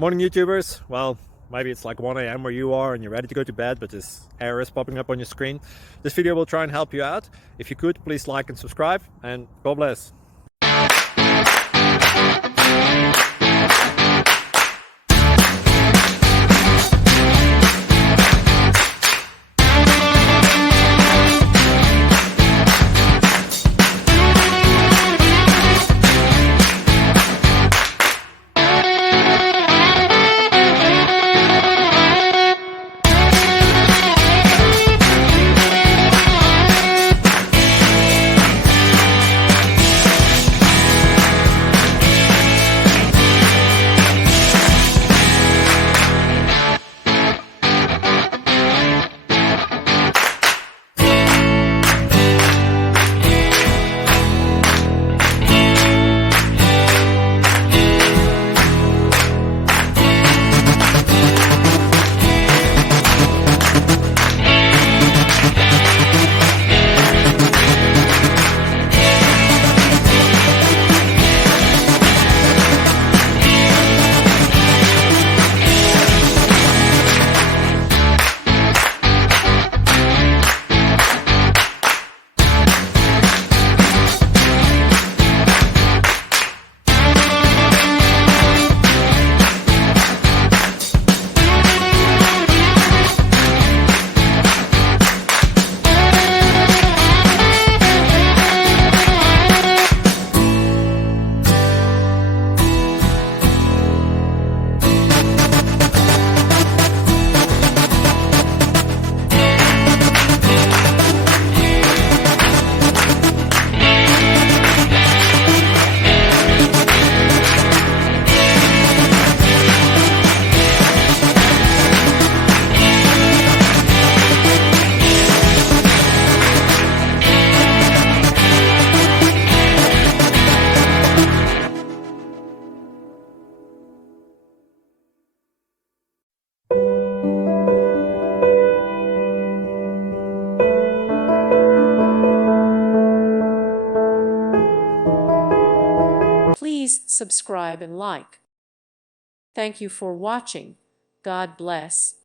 Morning YouTubers. Well, maybe it's like 1 a.m. where you are and you're ready to go to bed, but this error is popping up on your screen. This video will try and help you out. If you could, please like and subscribe, and God bless. Please subscribe and like. Thank you for watching. God bless.